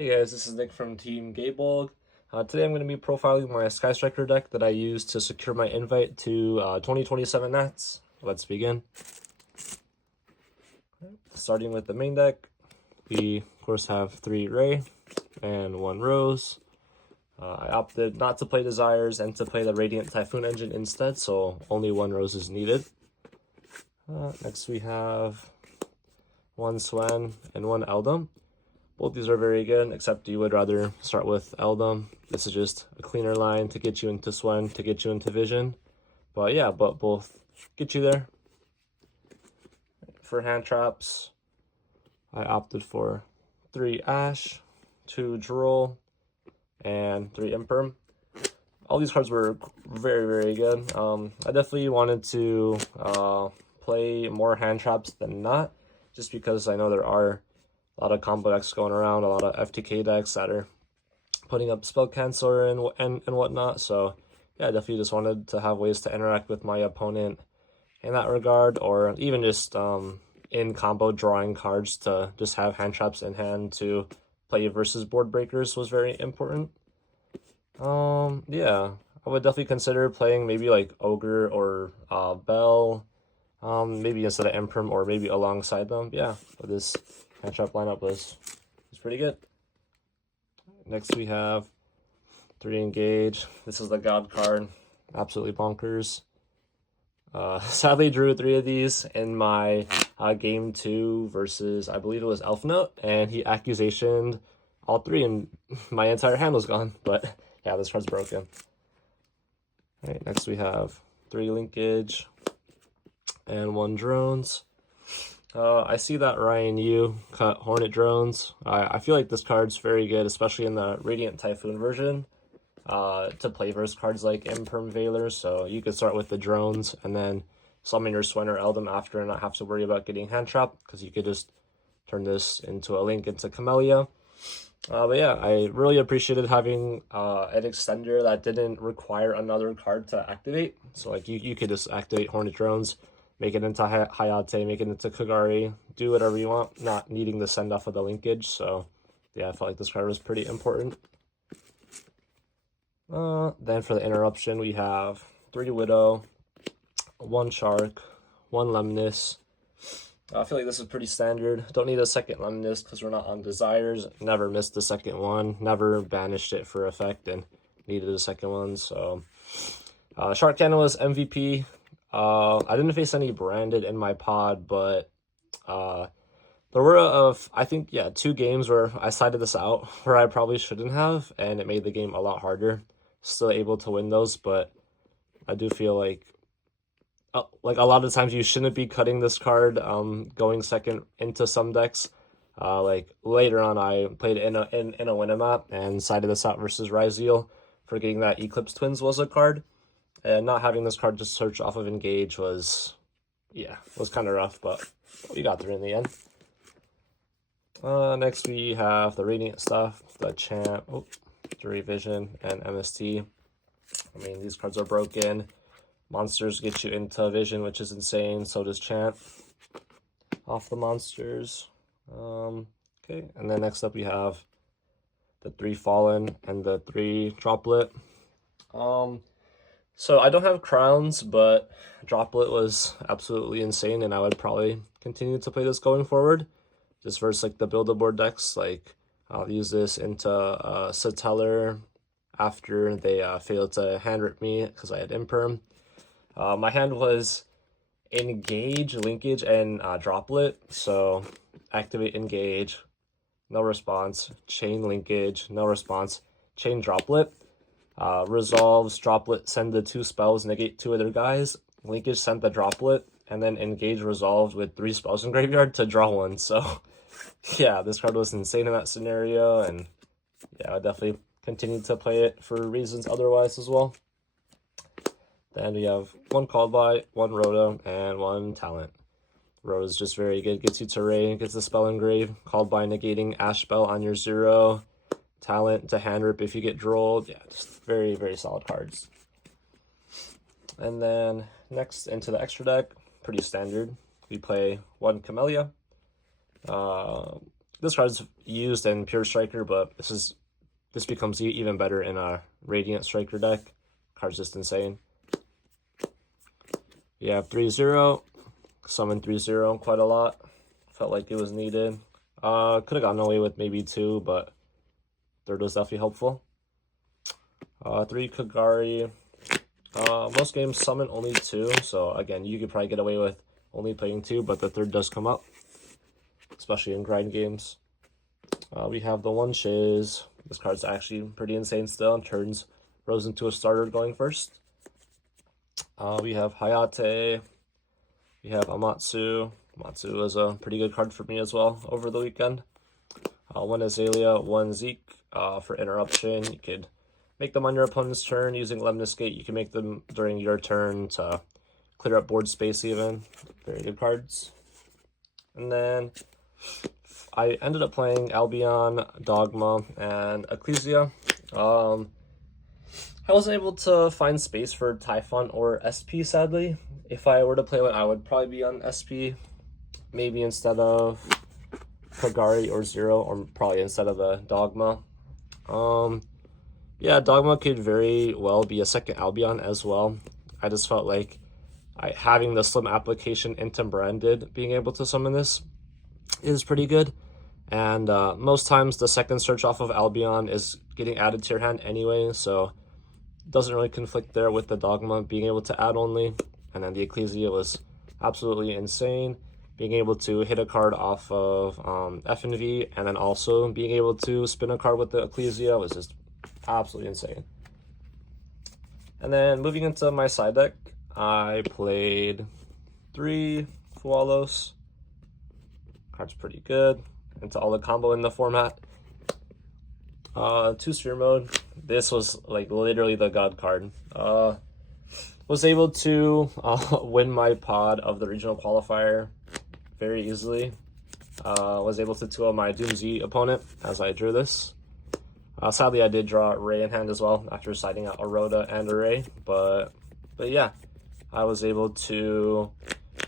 Hey guys, this is Nick from Team Gaybulg. Today I'm going to be profiling my Sky Striker deck that I used to secure my invite to 2027 Nats. Let's begin. Starting with the main deck, we of course have 3 Ray and 1 Rose. I opted not to play Desires and to play the Radiant Typhoon engine instead, so only 1 Rose is needed. Next we have 1 Swen and 1 Eldum. Both these are very good, except you would rather start with Eldum. This is just a cleaner line to get you into Swen, to get you into Vision. But yeah, both get you there. For hand traps, I opted for 3 Ash, 2 Droll, and 3 Imperm. All these cards were very good. I definitely wanted to play more hand traps than not, just because I know there are a lot of combo decks going around, a lot of FTK decks that are putting up spell canceller and whatnot. So yeah, I definitely just wanted to have ways to interact with my opponent in that regard, or even just in combo drawing cards to just have hand traps in hand to play versus board breakers was very important. Yeah, I would definitely consider playing maybe like Ogre or Bell, maybe instead of Imperm or maybe alongside them. Yeah, but this hand trap lineup was pretty good. Next we have 3 Engage. This is the God card. Absolutely bonkers. Sadly drew 3 of these in my game 2 versus, I believe it was Elf Note, and he accusationed all 3 and my entire hand was gone. But yeah, this card's broken. Alright, next we have 3 Linkage and 1 Drones. I see that Ryan Yu cut Hornet Drones. I feel like this card's very good, especially in the Radiant Typhoon version, to play versus cards like Imperm Veiler. So you could start with the drones and then summon your Swen or Eldum after and not have to worry about getting hand trapped, because you could just turn this into a link into Camellia. But yeah, I really appreciated having an extender that didn't require another card to activate. So like you could just activate Hornet Drones, make it into Hayate, make it into Kagari, do whatever you want, not needing the send off of the linkage. So yeah, I felt like this card was pretty important. Then for the interruption, we have 3 Widow, 1 Shark, 1 Lemnis. I feel like this is pretty standard. Don't need a second Lemnis because we're not on Desires. Never missed the second one. Never banished it for effect and needed a second one. So Shark Cannon was MVP. I didn't face any branded in my pod, but there were I think, yeah, 2 games where I sided this out where I probably shouldn't have, and it made the game a lot harder. Still able to win those, but I do feel like a lot of times you shouldn't be cutting this card going second into some decks. Like later on, I played in a Winamap and sided this out versus Ryzeal, forgetting that Eclipse Twins was a card. And not having this card to search off of Engage was kind of rough, but we got through in the end. Next we have the Radiant stuff, the Champ, Jury Vision, and MST. I mean, these cards are broken. Monsters get you into Vision, which is insane. So does Champ. Off the monsters. Okay, and then next up we have the 3 Fallen and the 3 Droplet. So I don't have crowns, but Droplet was absolutely insane, and I would probably continue to play this going forward. Just versus like the Build-A-Board decks, like I'll use this into Satellar after they failed to hand rip me because I had Imperm. My hand was Engage, Linkage, and Droplet. So activate Engage, no response. Chain Linkage, no response. Chain Droplet. Resolves, Droplet, send the 2 spells, negate 2 other guys. Linkage sent the Droplet, and then Engage resolved with 3 spells in graveyard to draw 1. So yeah, this card was insane in that scenario, and yeah, I definitely continue to play it for reasons otherwise as well. Then we have 1 Called By, 1 Rhoda, and 1 Talent. Rhoda is just very good, gets you to Ray, gets the spell engrave, Called By negating Ash Spell on your 0. Talent to hand rip if you get drolled. Yeah, just very solid cards. And then next into the extra deck, pretty standard. We play 1 Camellia, this card's used in Pure Striker, but this becomes even better in a Radiant Striker deck. Card's just insane. You have 3-0, summon 3-0 quite a lot. Felt like it was needed. Could have gotten away with maybe 2, but third was definitely helpful. 3 Kagari. Most games summon only 2, so again, you could probably get away with only playing 2, but the third does come up, especially in grind games. We have the 1 Shiz. This card's actually pretty insane still, and turns Rose into a starter going first. We have Hayate. We have Amatsu. Amatsu is a pretty good card for me as well over the weekend. 1 Azalea, 1 Zeke for interruption. You could make them on your opponent's turn using Lemnis Gate. You can make them during your turn to clear up board space even. Very good cards. And then I ended up playing Albion, Dogma, and Ecclesia. I wasn't able to find space for Typhon or SP, sadly. If I were to play one, I would probably be on SP, maybe instead of Kagari or Zero, or probably instead of the Dogma. Yeah, Dogma could very well be a second Albion as well. I just felt like having the slim application into branded, being able to summon this is pretty good. And most times the second search off of Albion is getting added to your hand anyway, so it doesn't really conflict there with the Dogma being able to add only. And then the Ecclesia was absolutely insane. Being able to hit a card off of F and V, and then also being able to spin a card with the Ecclesia was just absolutely insane. And then moving into my side deck, I played 3 Fualos. Card's pretty good. Into all the combo in the format. 2 Sphere Mode. This was like literally the god card. Was able to win my pod of the regional qualifier very easily. Was able to 2-0 my Doomsy opponent as I drew this. Sadly, I did draw Ray in hand as well after siding out a Rhoda and a Ray, but yeah, I was able to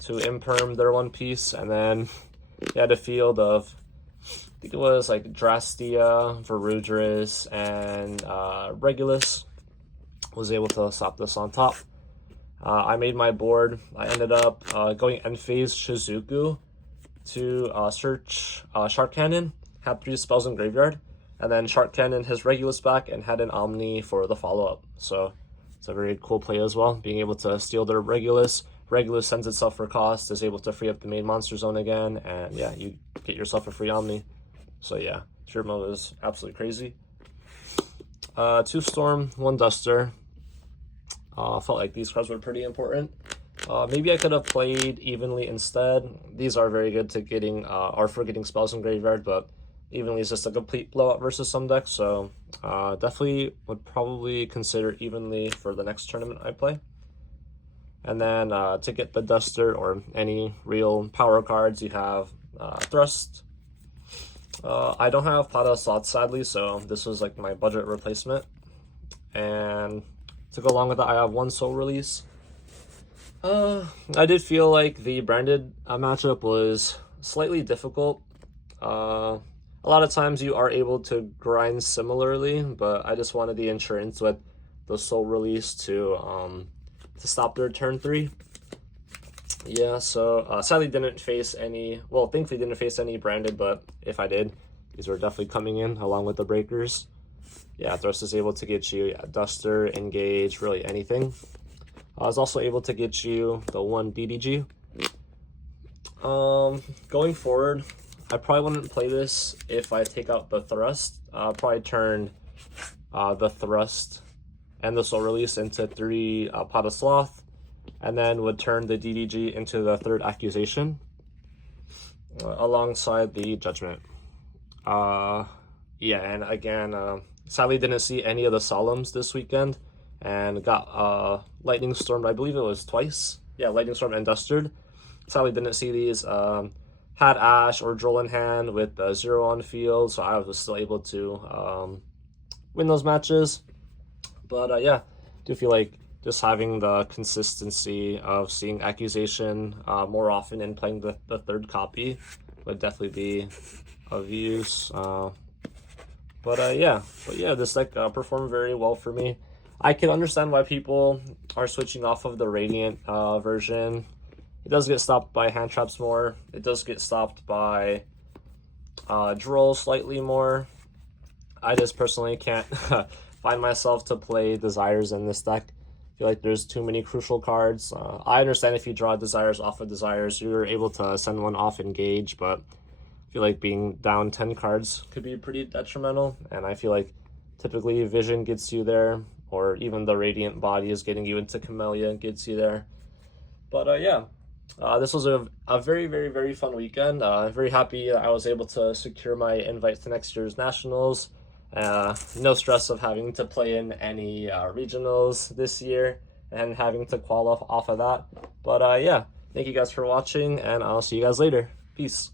imperm their one piece, and then they had a field of, I think it was like Drastia, Verudris, and Regulus. Was able to stop this on top. I made my board. I ended up going end phase Shizuku to search Shark Cannon. Had 3 spells in graveyard, and then Shark Cannon his Regulus back and had an Omni for the follow-up. So it's a very cool play as well, being able to steal their Regulus. Regulus sends itself for cost, is able to free up the main monster zone again, and yeah, you get yourself a free Omni. So yeah, Sphere Mode is absolutely crazy. 2 Storm, 1 Duster. Felt like these cards were pretty important. Maybe I could have played evenly instead. These are very good to getting or for getting spells in graveyard, but evenly is just a complete blowout versus some decks. So definitely would probably consider evenly for the next tournament I play. And then to get the Duster or any real power cards, you have Thrust. I don't have Pada slots sadly, so this was like my budget replacement. And to go along with that, I have 1 Soul Release. I did feel like the branded matchup was slightly difficult. A lot of times you are able to grind similarly, but I just wanted the insurance with the Soul Release to stop their turn 3. Yeah, so sadly didn't face any, well, thankfully didn't face any branded, but if I did, these were definitely coming in along with the breakers. Yeah, Thrust is able to get you Duster, Engage, really anything. I was also able to get you the 1 DDG. Going forward, I probably wouldn't play this if I take out the Thrust. Probably turn the Thrust and the Soul Release into 3 Pot of Sloth, and then would turn the DDG into the 3rd Accusation alongside the Judgment. Yeah, and again, sadly didn't see any of the Solemns this weekend, and got Lightning Stormed, I believe it was twice. Yeah, Lightning Storm and Dustered. Sadly didn't see these. Had Ash or Droll in hand with 0 on field, so I was still able to win those matches. But yeah, do feel like just having the consistency of seeing Accusation more often and playing the 3rd copy would definitely be of use. But yeah, this deck performed very well for me. I can understand why people are switching off of the Radiant version. It does get stopped by hand traps more. It does get stopped by draw slightly more. I just personally can't find myself to play Desires in this deck. I feel like there's too many crucial cards. I understand if you draw Desires off of Desires, you're able to send one off engage, but I feel like being down 10 cards could be pretty detrimental, and I feel like typically Vision gets you there, or even the Radiant Body is getting you into Camellia and gets you there. But yeah, this was a very, very, very fun weekend. Very happy I was able to secure my invite to next year's Nationals. No stress of having to play in any regionals this year and having to qualify off of that. But yeah, thank you guys for watching, and I'll see you guys later. Peace.